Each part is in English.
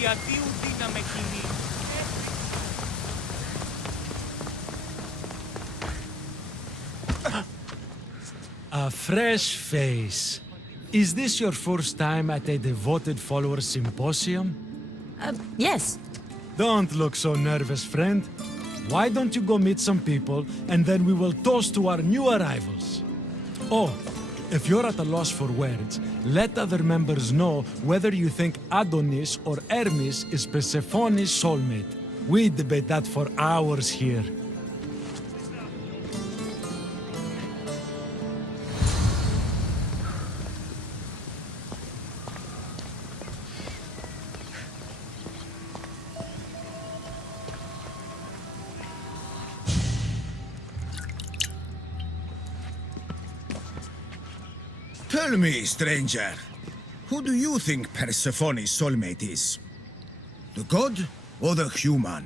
διαδίου δύναμη κοινή. A fresh face. Is this your first time at a devoted follower symposium? Yes. Don't look so nervous, friend. Why don't you go meet some people, and then we will toast to our new arrivals. Oh, if you're at a loss for words, let other members know whether you think Adonis or Hermes is Persephone's soulmate. We debate that for hours here. Tell me, stranger, who do you think Persephone's soulmate is? The god or the human?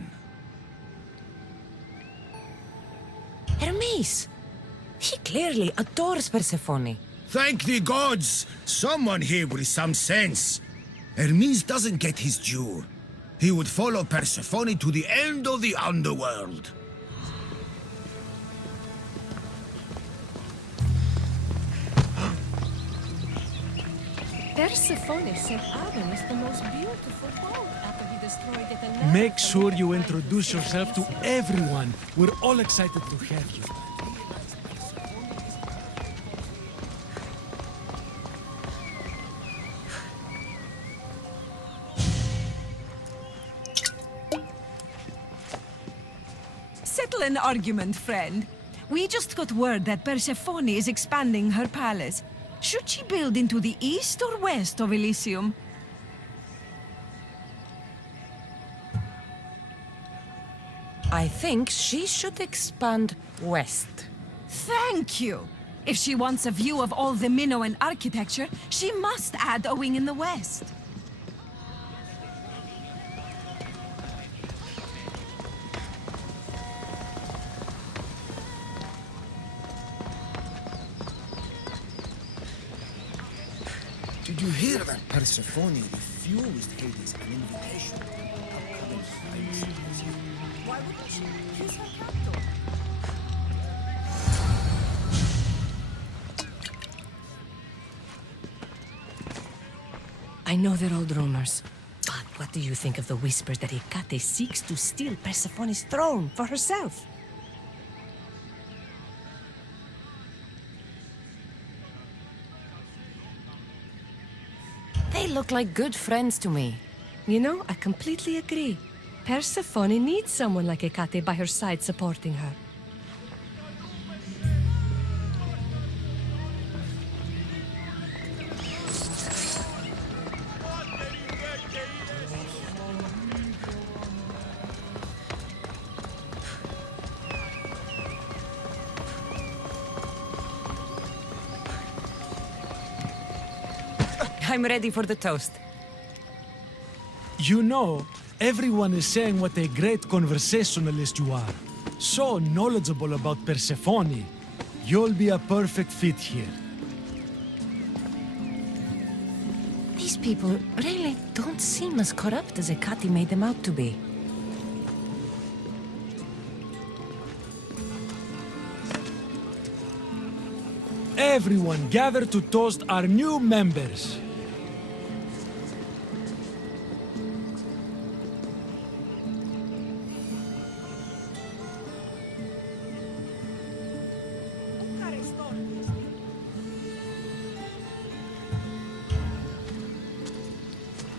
Hermes! He clearly adores Persephone. Thank the gods! Someone here with some sense. Hermes doesn't get his due. He would follow Persephone to the end of the underworld. Persephone said Adonis the most beautiful boat after he destroyed it and Make sure you introduce yourself to everyone. We're all excited to have you. Settle an argument, friend. We just got word that Persephone is expanding her palace. Should she build into the east or west of Elysium? I think she should expand west. Thank you! If she wants a view of all the Minoan architecture, she must add a wing in the west. Did you hear that Persephone refused Hades an invitation to the upcoming High Symposium? Why wouldn't she? He's her captor. I know they're old rumors, but what do you think of the whispers that Hecate seeks to steal Persephone's throne for herself? They look like good friends to me. You know, I completely agree. Persephone needs someone like Hecate by her side supporting her. I'm ready for the toast. You know, everyone is saying what a great conversationalist you are. So knowledgeable about Persephone. You'll be a perfect fit here. These people really don't seem as corrupt as Hecate made them out to be. Everyone gather to toast our new members.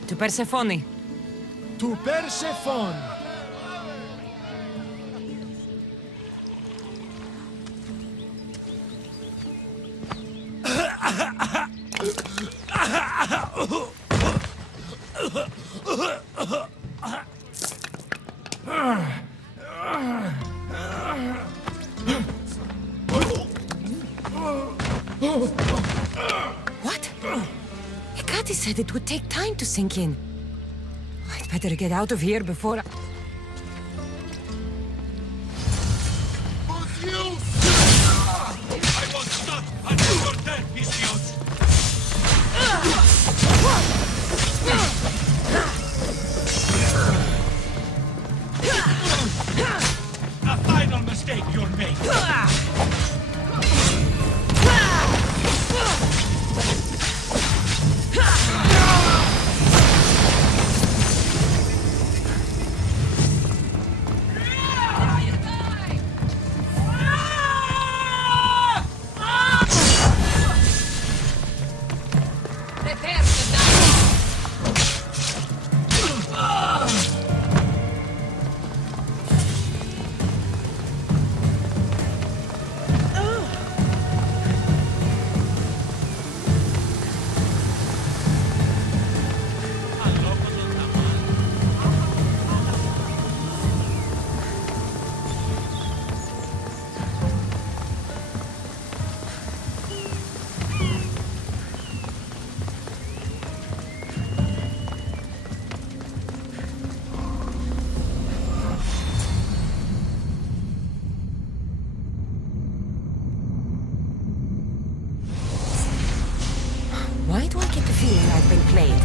To Persephone. To Persephone! What? Hecate said it would take time to sink in. I'd better get out of here before I won't stop until you're dead, Vicious! have been played.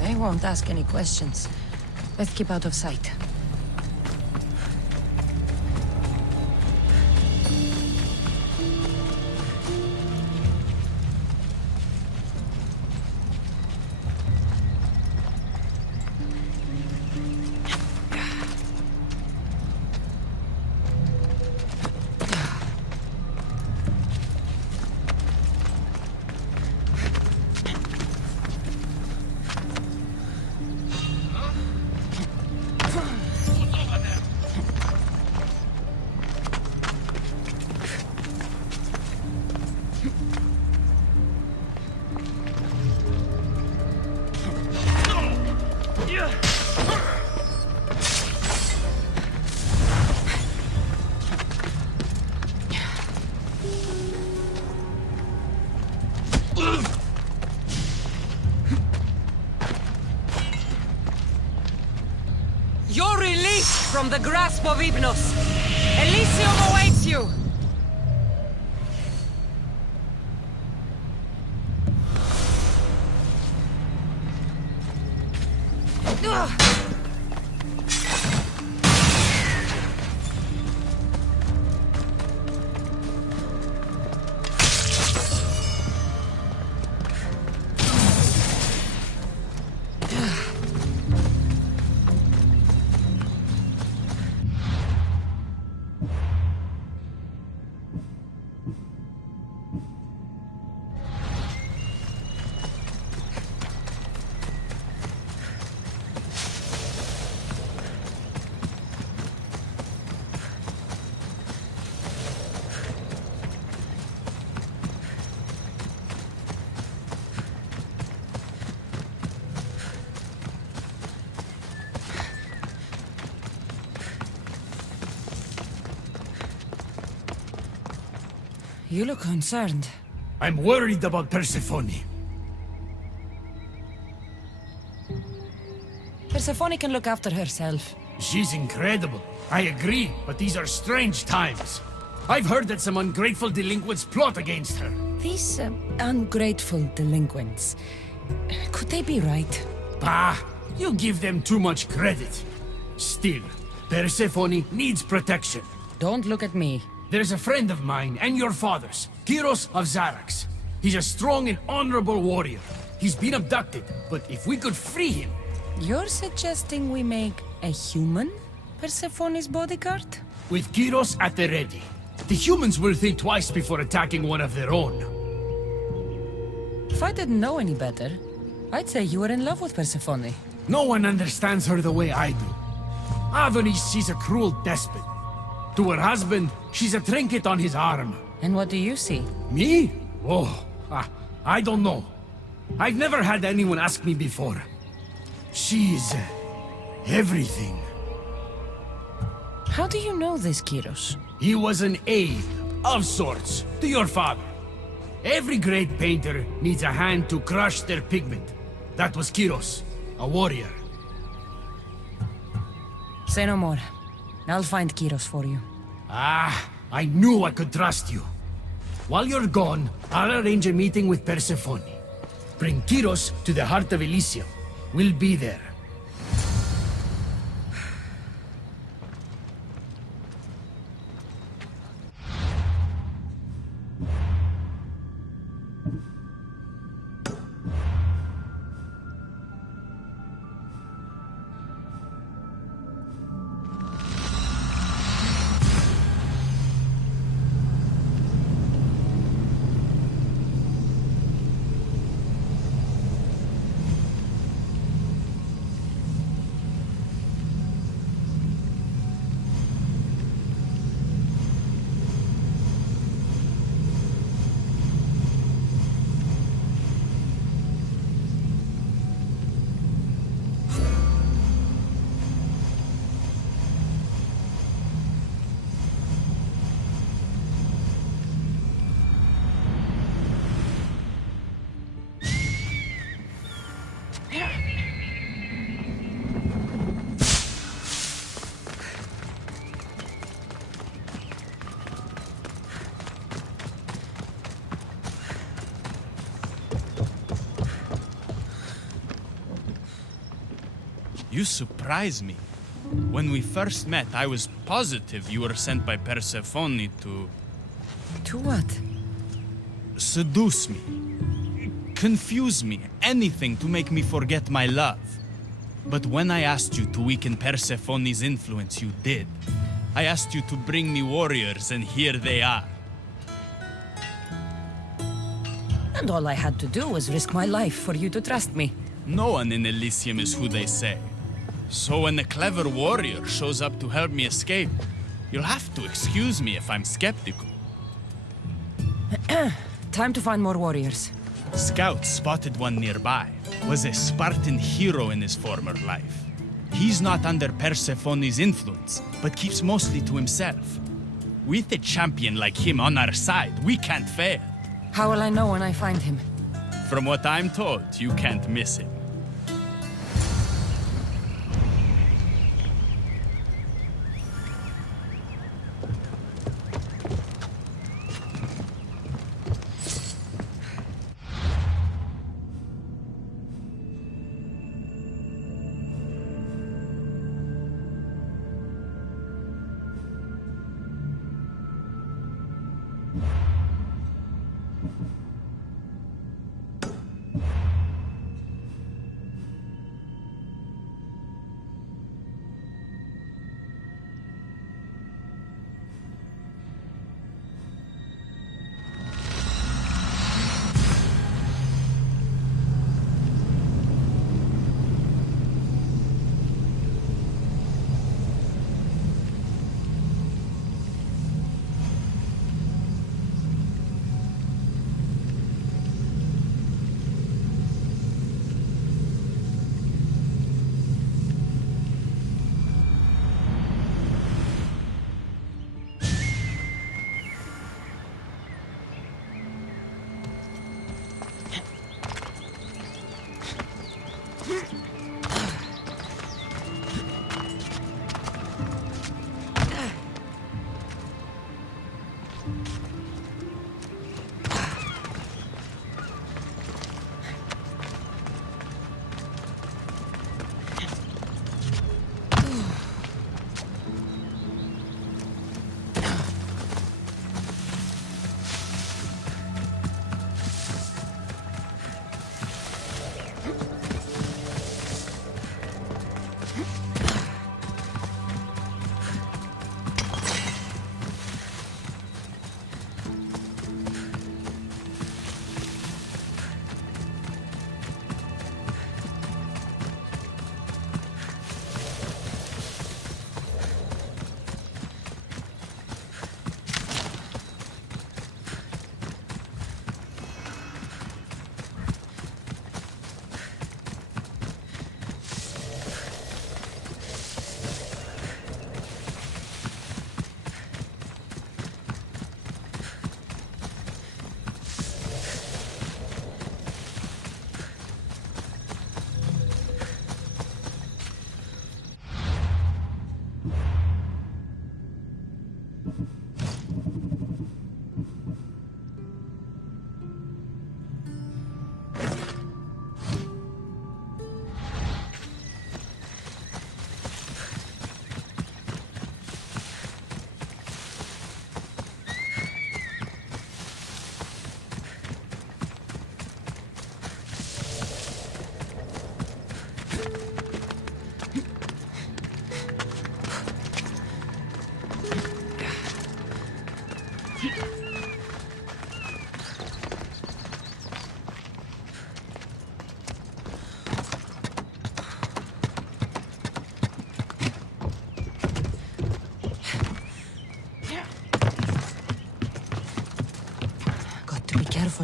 They won't ask any questions. Let's keep out of sight. You're released from the grasp of Hypnos. Elysium awaits you! You look concerned. I'm worried about Persephone. Persephone can look after herself. She's incredible. I agree, but these are strange times. I've heard that some ungrateful delinquents plot against her. These ungrateful delinquents, could they be right? Bah! You give them too much credit. Still, Persephone needs protection. Don't look at me. There's a friend of mine and your father's, Kyros of Xarax. He's a strong and honorable warrior. He's been abducted, but if we could free him... You're suggesting we make a human Persephone's bodyguard? With Gyros at the ready, the humans will think twice before attacking one of their own. If I didn't know any better, I'd say you were in love with Persephone. No one understands her the way I do. Adonis, she's a cruel despot. To her husband, she's a trinket on his arm. And what do you see? Me? Oh, I don't know. I've never had anyone ask me before. She's everything. How do you know this, Kyros? He was an aide, of sorts, to your father. Every great painter needs a hand to crush their pigment. That was Kyros, a warrior. Say no more. I'll find Kyros for you. Ah, I knew I could trust you. While you're gone, I'll arrange a meeting with Persephone. Bring Kyros to the heart of Elysium. We'll be there. You surprise me. When we first met, I was positive you were sent by Persephone to To what? seduce me, confuse me, anything to make me forget my love. But when I asked you to weaken Persephone's influence, you did. I asked you to bring me warriors, and here they are. And all I had to do was risk my life for you to trust me. No one in Elysium is who they say. So when a clever warrior shows up to help me escape, you'll have to excuse me if I'm skeptical. Time to find more warriors. Scouts spotted one nearby. Was a Spartan hero in his former life. He's not under Persephone's influence, but keeps mostly to himself. With a champion like him on our side, we can't fail. How will I know when I find him? From what I'm told, you can't miss him.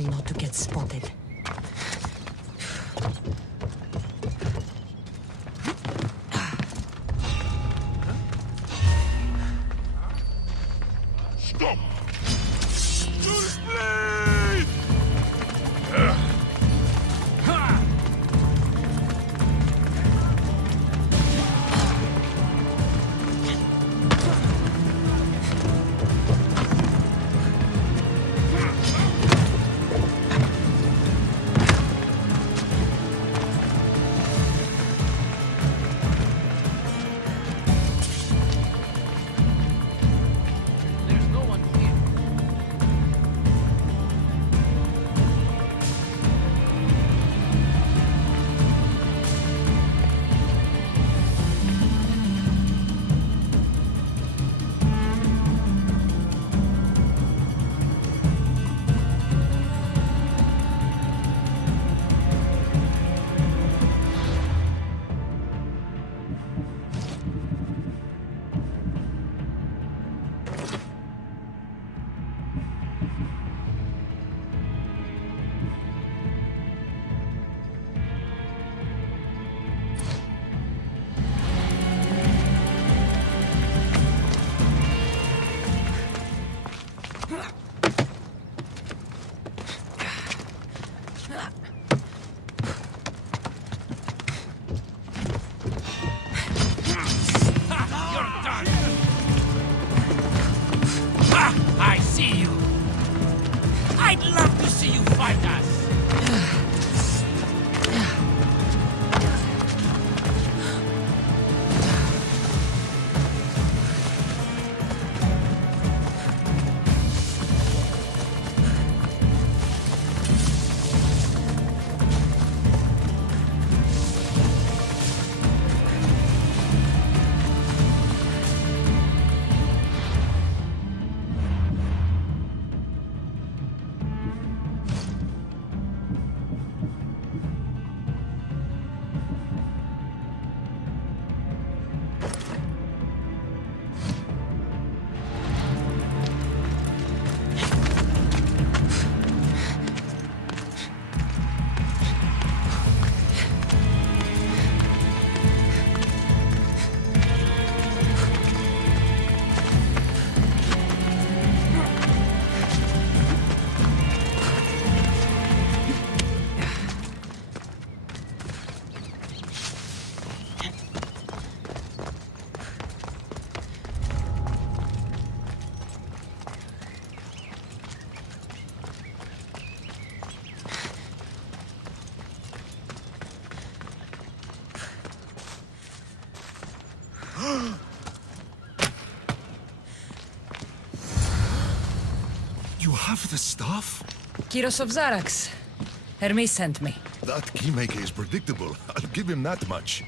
careful not to get spotted. There's no one here. I see you. I'd love to see you fight us. You have the stuff? Kyros of Zarax. Hermes sent me. That keymaker is predictable. I'll give him that much.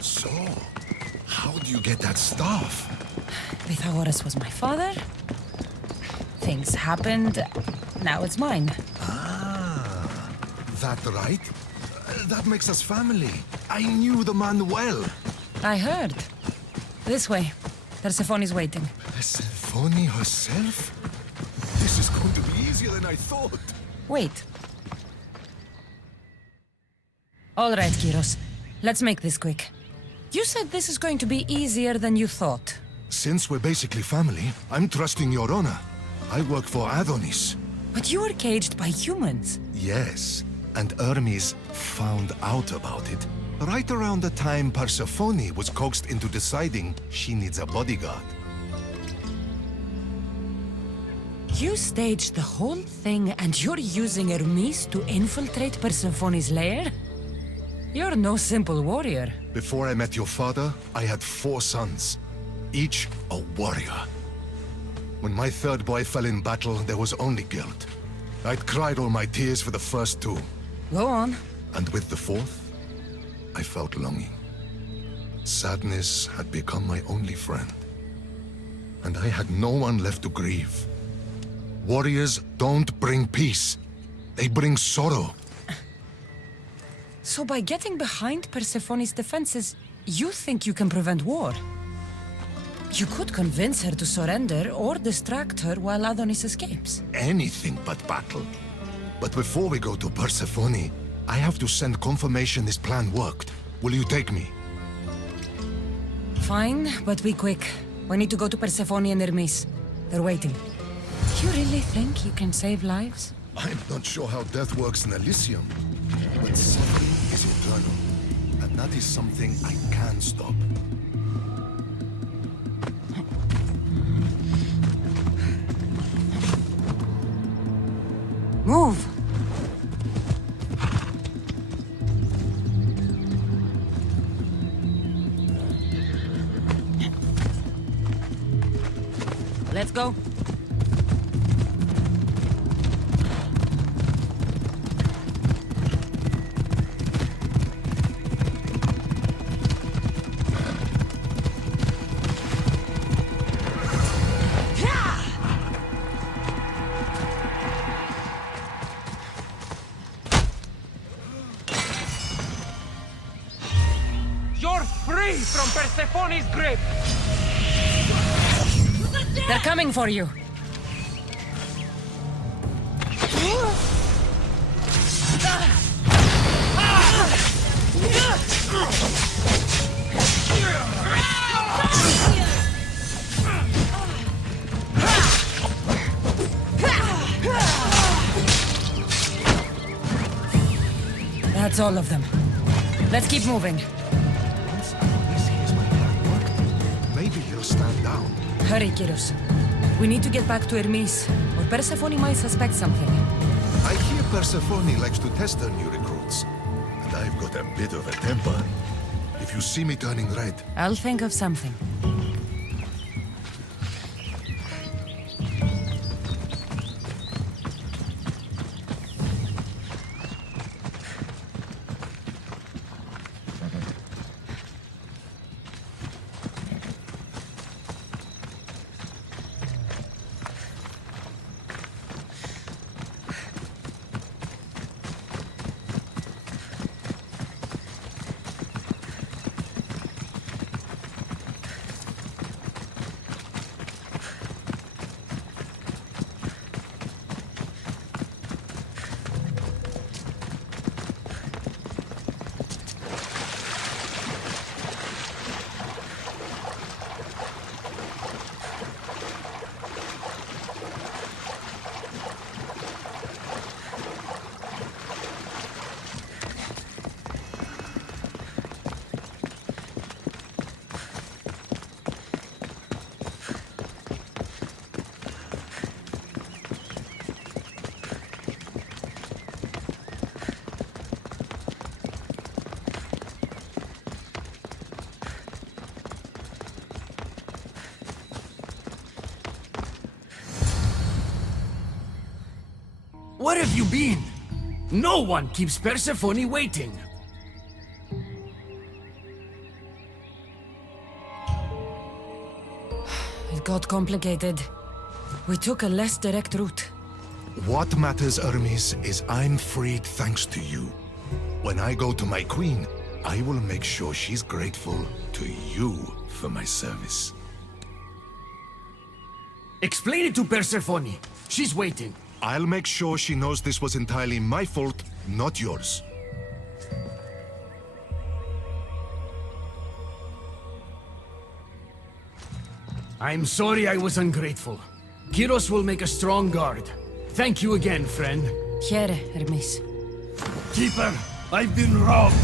So, how do you get that stuff? Pythagoras was my father. Things happened. Now it's mine. Ah, that right? That makes us family. I knew the man well. I heard. This way. Persephone's waiting. Persephone herself? This is going to be easier than I thought. Wait. All right, Kyros. Let's make this quick. You said this is going to be easier than you thought. Since we're basically family, I'm trusting your honor. I work for Adonis. But you were caged by humans. Yes, and Hermes found out about it. Right around the time Persephone was coaxed into deciding she needs a bodyguard. You staged the whole thing and you're using Hermes to infiltrate Persephone's lair? You're no simple warrior. Before I met your father, I had 4 sons, each a warrior. When my third boy fell in battle, there was only guilt. I'd cried all my tears for the first two. Go on. And with the fourth, I felt longing. Sadness had become my only friend. And I had no one left to grieve. Warriors don't bring peace. They bring sorrow. So by getting behind Persephone's defenses, you think you can prevent war? You could convince her to surrender or distract her while Adonis escapes. Anything but battle. But before we go to Persephone, I have to send confirmation this plan worked. Will you take me? Fine, but be quick. We need to go to Persephone and Hermes. They're waiting. You really think you can save lives? I'm not sure how death works in Elysium, but suffering is eternal, and that is something I can stop. Move! Let's go. You're free from Persephone's grip! They're coming for you. That's all of them. Let's keep moving. Once Adonis hears my plan worked, maybe he'll stand down. Hurry, Kyros. We need to get back to Hermes, or Persephone might suspect something. I hear Persephone likes to test her new recruits, and I've got a bit of a temper. If you see me turning red, I'll think of something. Where have you been? No one keeps Persephone waiting. It got complicated. We took a less direct route. what matters, Hermes, is I'm freed thanks to you. When I go to my queen, I will make sure she's grateful to you for my service. Explain it to Persephone. She's waiting. I'll make sure she knows this was entirely my fault, not yours. I'm sorry I was ungrateful. Kyros will make a strong guard. Thank you again, friend. Here, Hermes. Keeper, I've been robbed.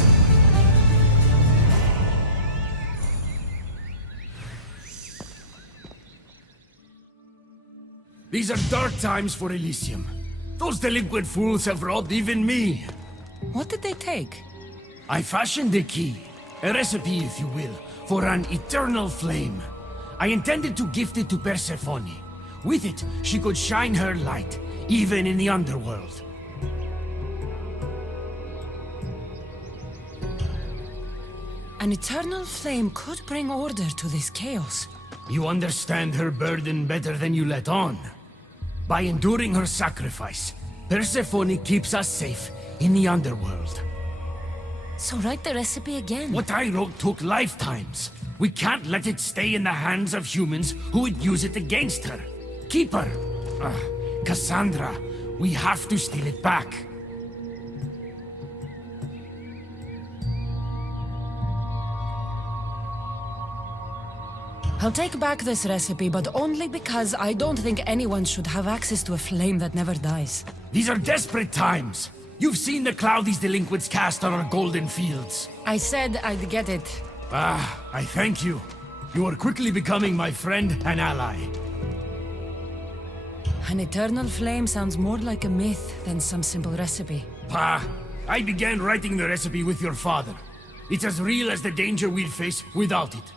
These are dark times for Elysium. Those delinquent fools have robbed even me. What did they take? I fashioned a key, a recipe, if you will, for an eternal flame. I intended to gift it to Persephone. With it, she could shine her light, even in the underworld. An eternal flame could bring order to this chaos. You understand her burden better than you let on. By enduring her sacrifice, Persephone keeps us safe in the underworld. So write the recipe again. What I wrote took lifetimes. We can't let it stay in the hands of humans who would use it against her. Keep her. Cassandra, we have to steal it back. I'll take back this recipe, but only because I don't think anyone should have access to a flame that never dies. These are desperate times. You've seen the cloud these delinquents cast on our golden fields. I said I'd get it. I thank you. You are quickly becoming my friend and ally. An eternal flame sounds more like a myth than some simple recipe. I began writing the recipe with your father. It's as real as the danger we'd face without it.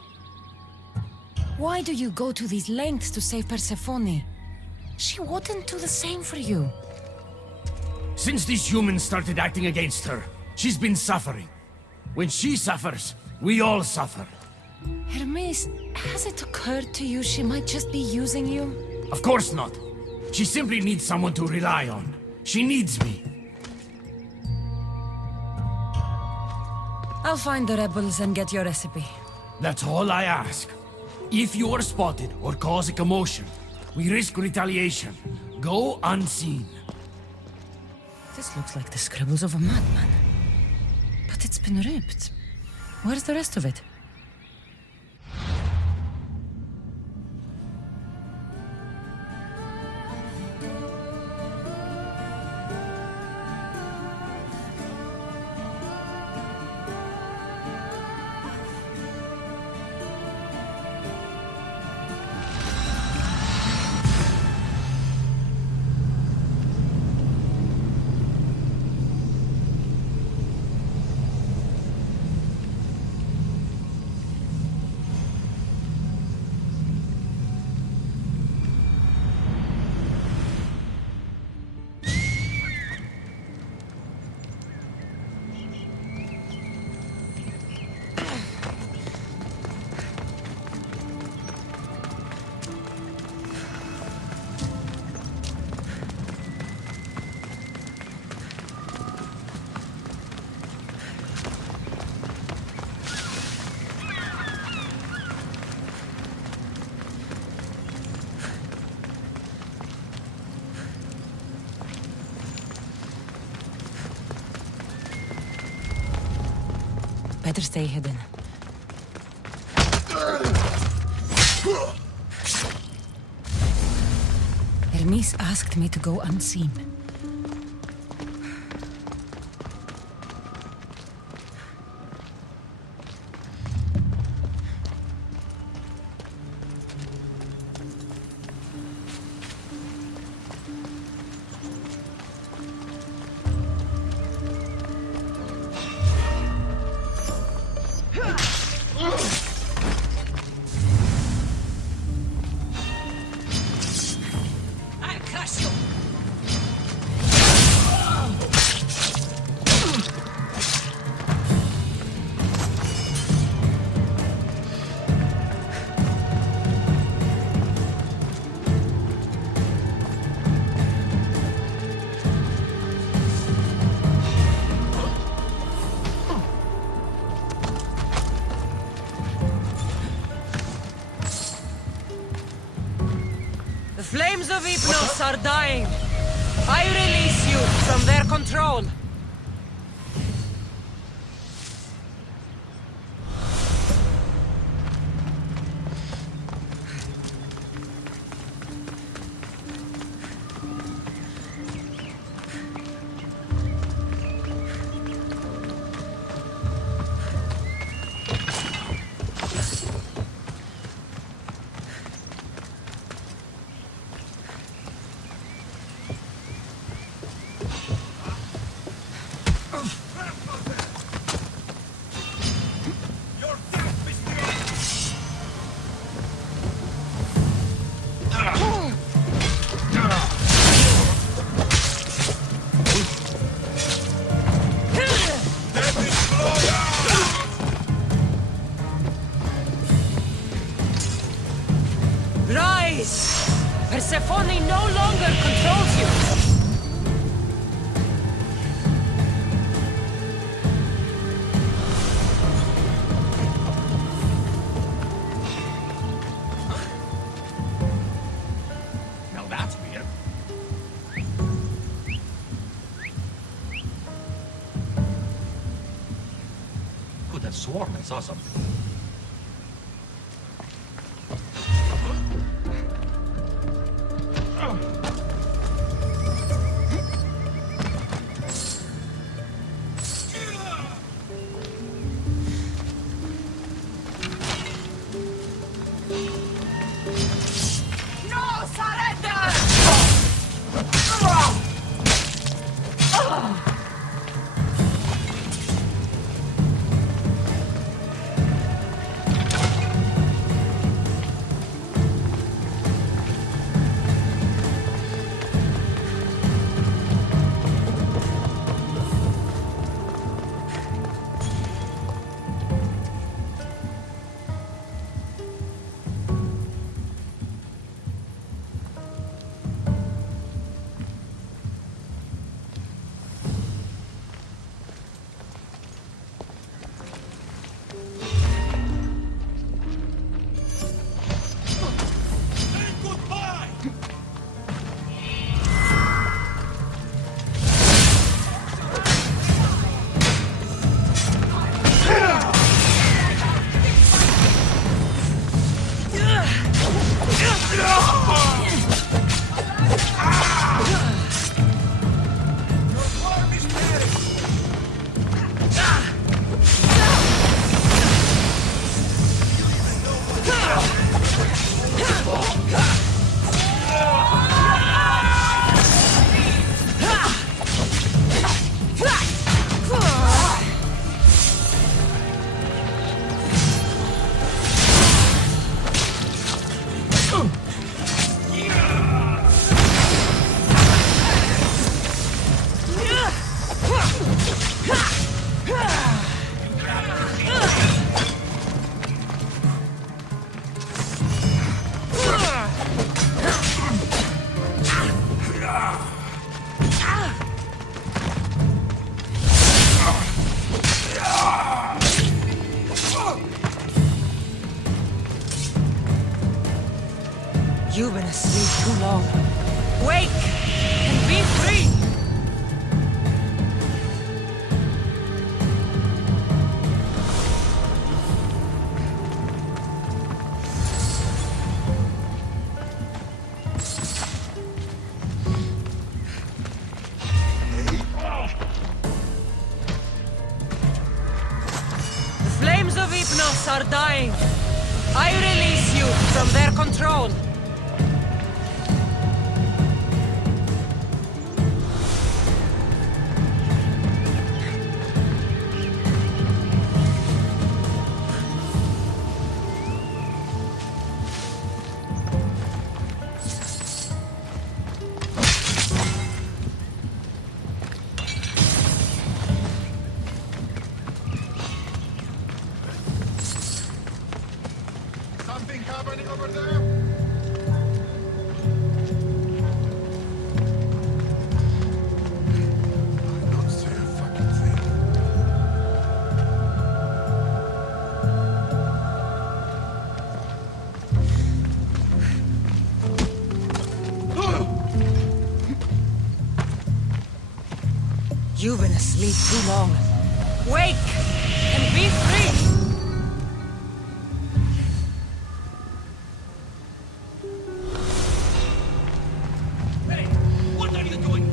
Why do you go to these lengths to save Persephone? She wouldn't do the same for you. Since these humans started acting against her, she's been suffering. When she suffers, we all suffer. Hermes, has it occurred to you she might just be using you? Of course not. She simply needs someone to rely on. She needs me. I'll find the rebels and get your recipe. That's all I ask. If you are spotted or cause a commotion, we risk retaliation. Go unseen. This looks like the scribbles of a madman. But it's been ripped. Where's the rest of it? Better stay hidden. Hermes asked me to go unseen. The flames of Hypnos are dying. I release you from their control. sworn I saw something. No surrender! You've been asleep too long. Wake and be free! The flames of Hypnos are dying. I release you from their control. Something happening over there? I don't see a fucking thing. You've been asleep too long. Wake and be free! What are you doing?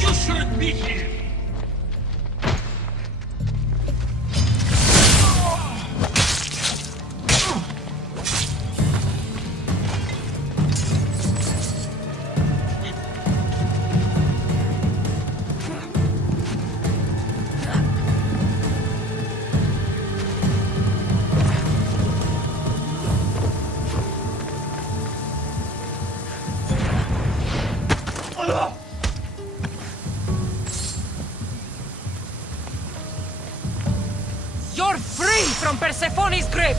You shouldn't be here! You're free from Persephone's grip!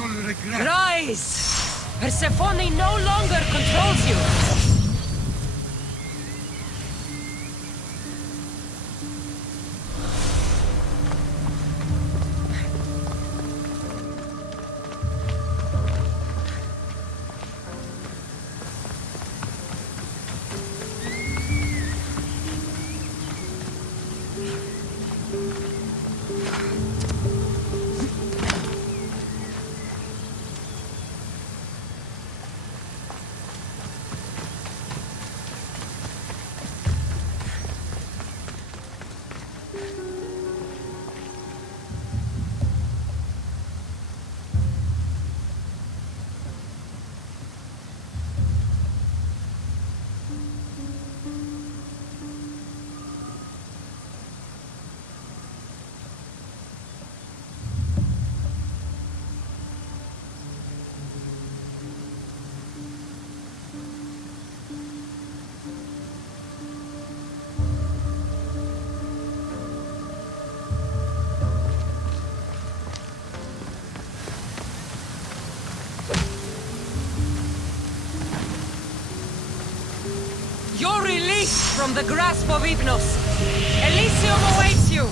you'll regret. Rise! Persephone no longer controls you! You're released from the grasp of Hypnos. Elysium awaits you!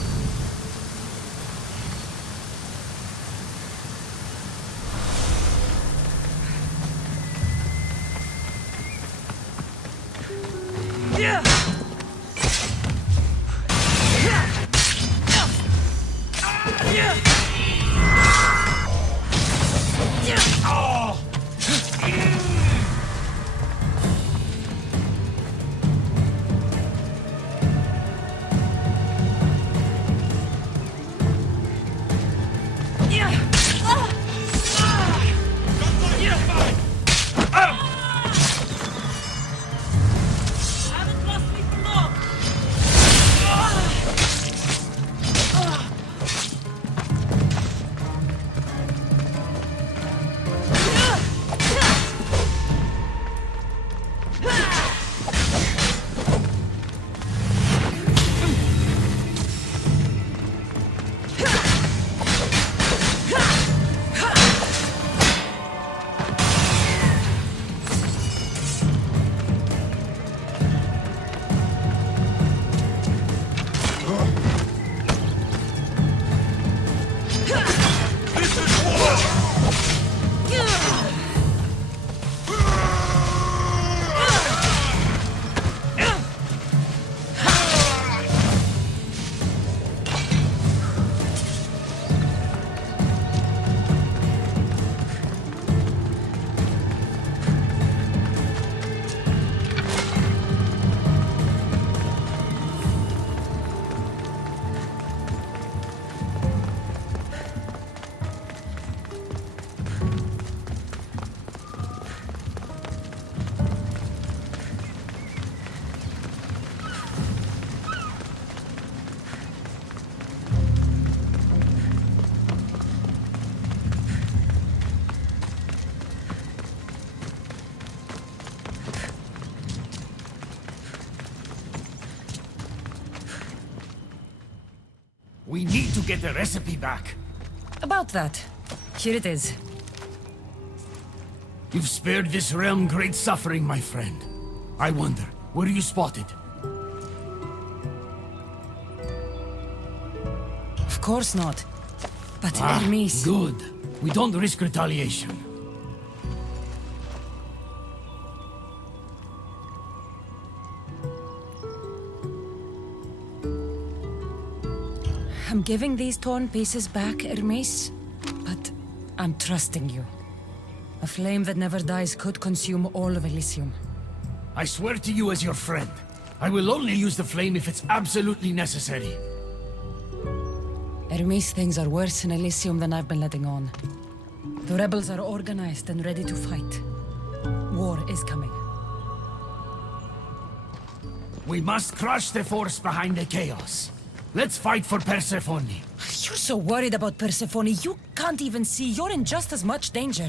We need to get the recipe back. About that. Here it is. You've spared this realm great suffering, my friend. I wonder, were you spotted? Of course not. But Hermes... Good. We don't risk retaliation. I'm giving these torn pieces back, Hermes. But I'm trusting you. A flame that never dies could consume all of Elysium. I swear to you as your friend, I will only use the flame if it's absolutely necessary. Hermes, things are worse in Elysium than I've been letting on. The rebels are organized and ready to fight. War is coming. We must crush the force behind the chaos. Let's fight for Persephone. You're so worried about Persephone, you can't even see you're in just as much danger.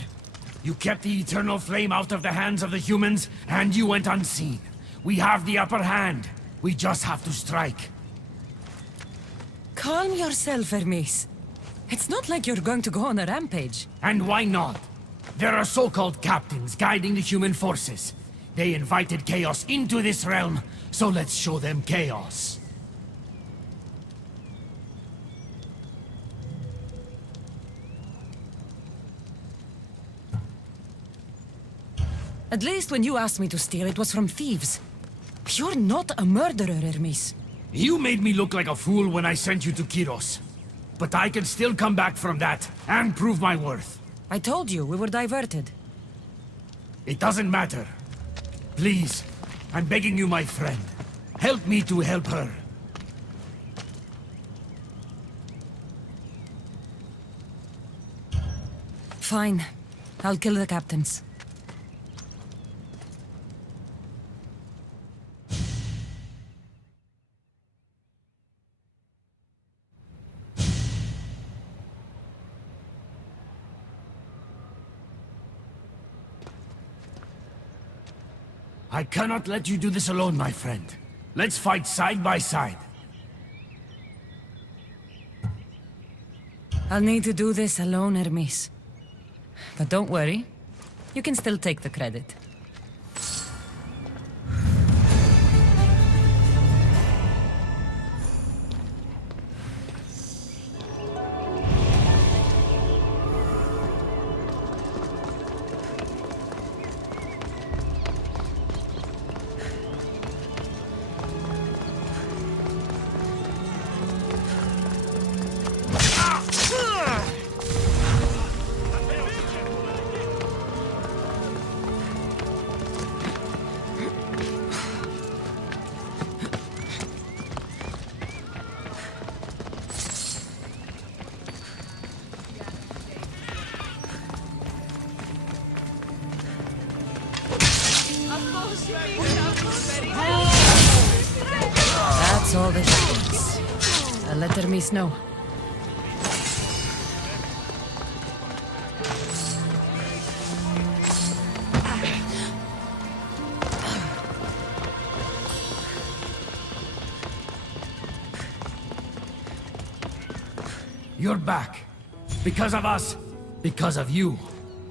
You kept the eternal flame out of the hands of the humans, and you went unseen. We have the upper hand. We just have to strike. Calm yourself, Hermes. It's not like you're going to go on a rampage. And why not? There are so-called captains guiding the human forces. They invited chaos into this realm, so let's show them chaos. At least when you asked me to steal, it was from thieves. You're not a murderer, Hermes. You made me look like a fool when I sent you to Kiros. But I can still come back from that, and prove my worth. I told you, we were diverted. It doesn't matter. Please, I'm begging you, my friend. Help me to help her. Fine. I'll kill the captains. I cannot let you do this alone, my friend. Let's fight side by side. I'll need to do this alone, Hermes. But don't worry. You can still take the credit. That's all that happens. I'll let Hermes know. You're back. Because of us. Because of you.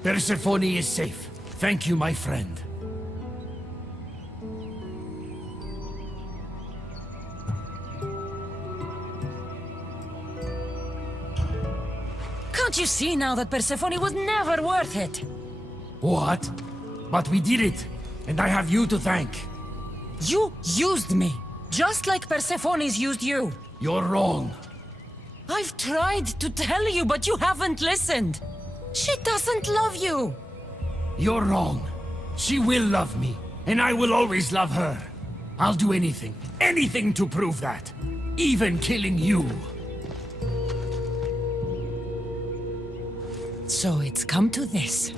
Persephone is safe. Thank you, my friend. Can't you see now that Persephone was never worth it? What? But we did it. And I have you to thank. You used me, just like Persephone's used you. You're wrong. I've tried to tell you, but you haven't listened. She doesn't love you. You're wrong. She will love me, and I will always love her. I'll do anything, anything to prove that. Even killing you. So it's come to this.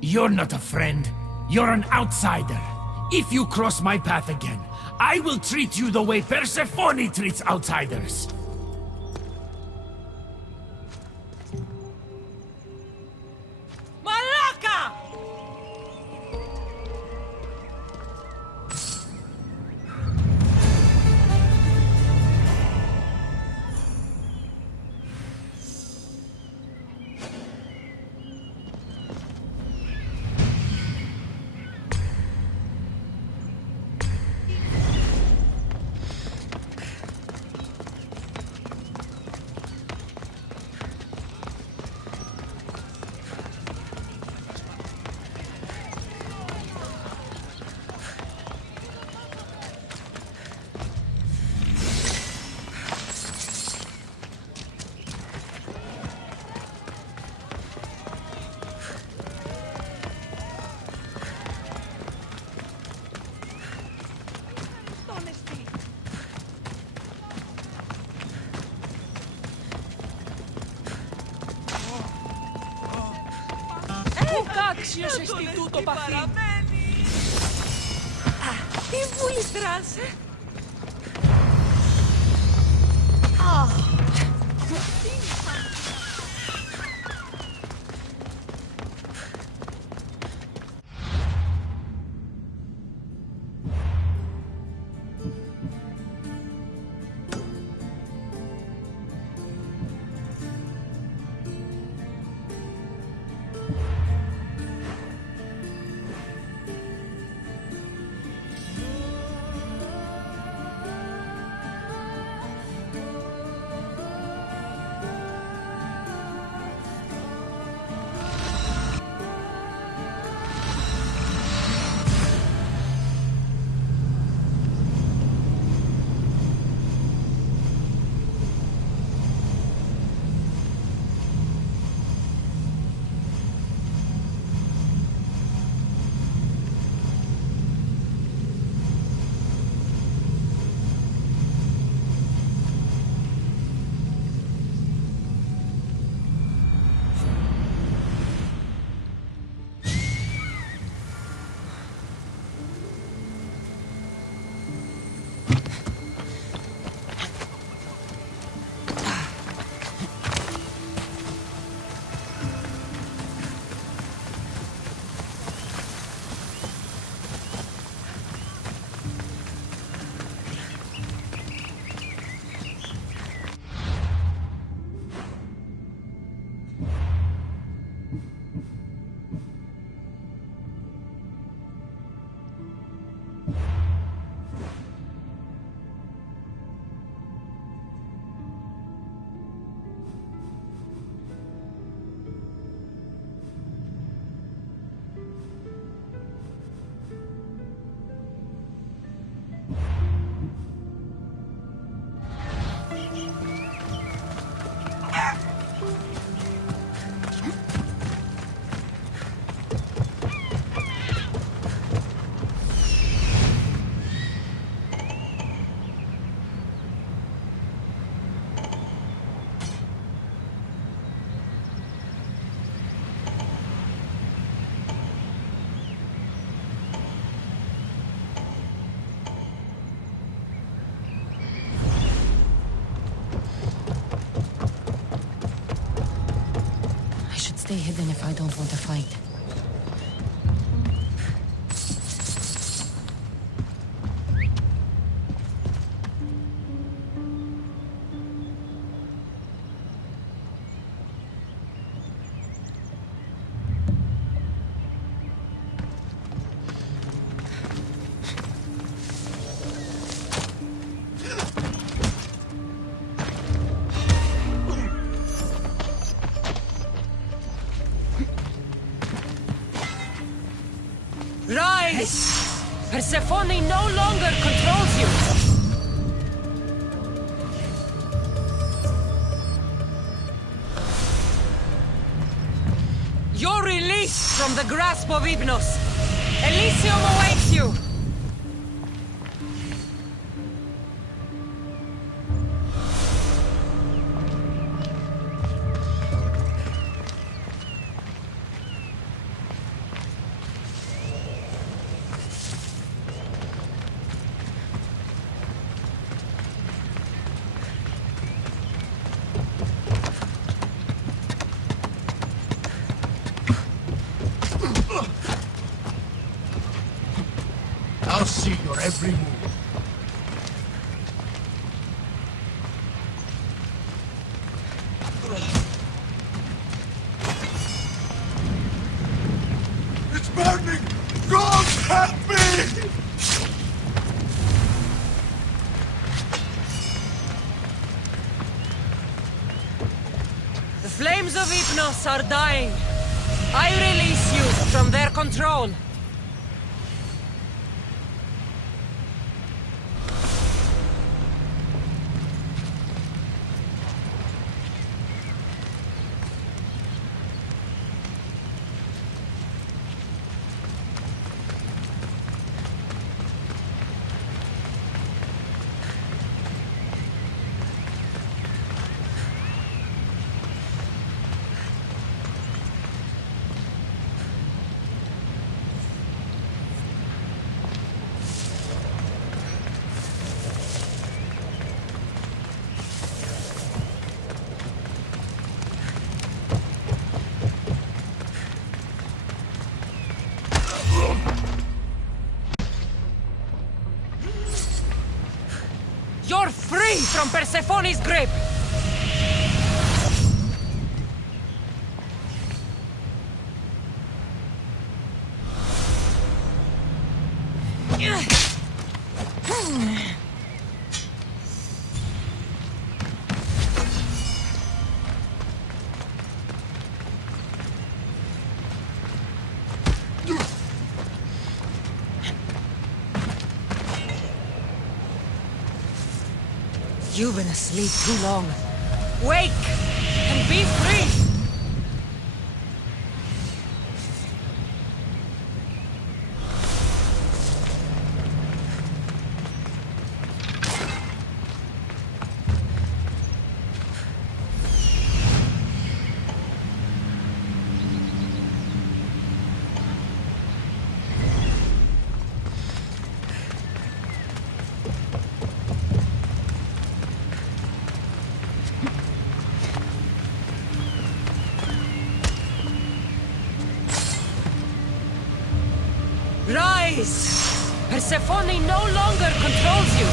You're not a friend. You're an outsider. If you cross my path again, I will treat you the way Persephone treats outsiders. Malaka! Άξιος εστι τούτο παθήν. Τι βούλης δράσε. stay hidden if I don't want to fight. Rise! Persephone no longer controls you! You're released from the grasp of Hypnos! Elysium awaits you! I'll see your every move. It's burning! God help me! The flames of Hypnos are dying. I release you from their control. You're free from Persephone's grip! You've been asleep too long. Wake and be free! Rise! Persephone no longer controls you!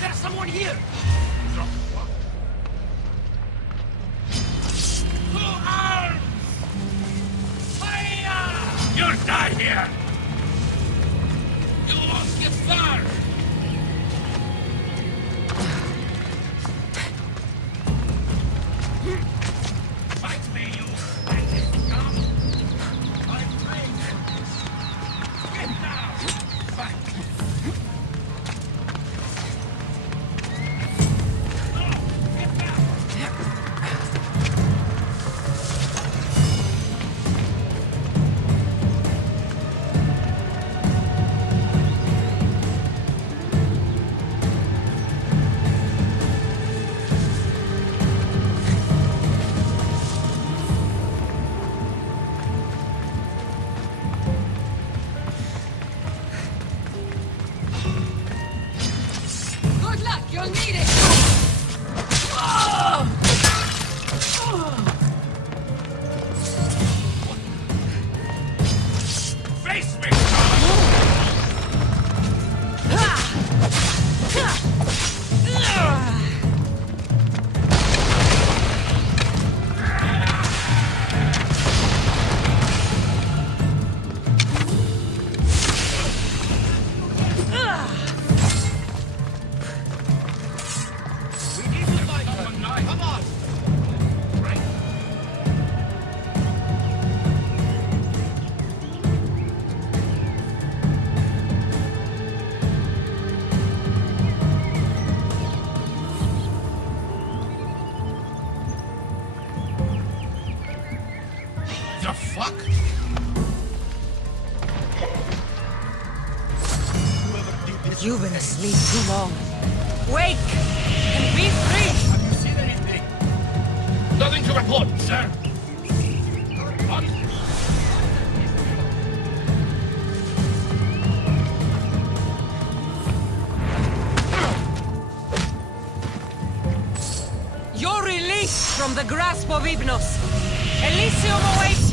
There's someone here! To arms! Fire! You'll die here! You won't get far! Fight me, you! I'll need it! Face me! Come on! The fuck? You've been asleep too long. Wake! And be free! Have you seen anything? Nothing to report, sir. You're released from the grasp of Hypnos. Elysium awaits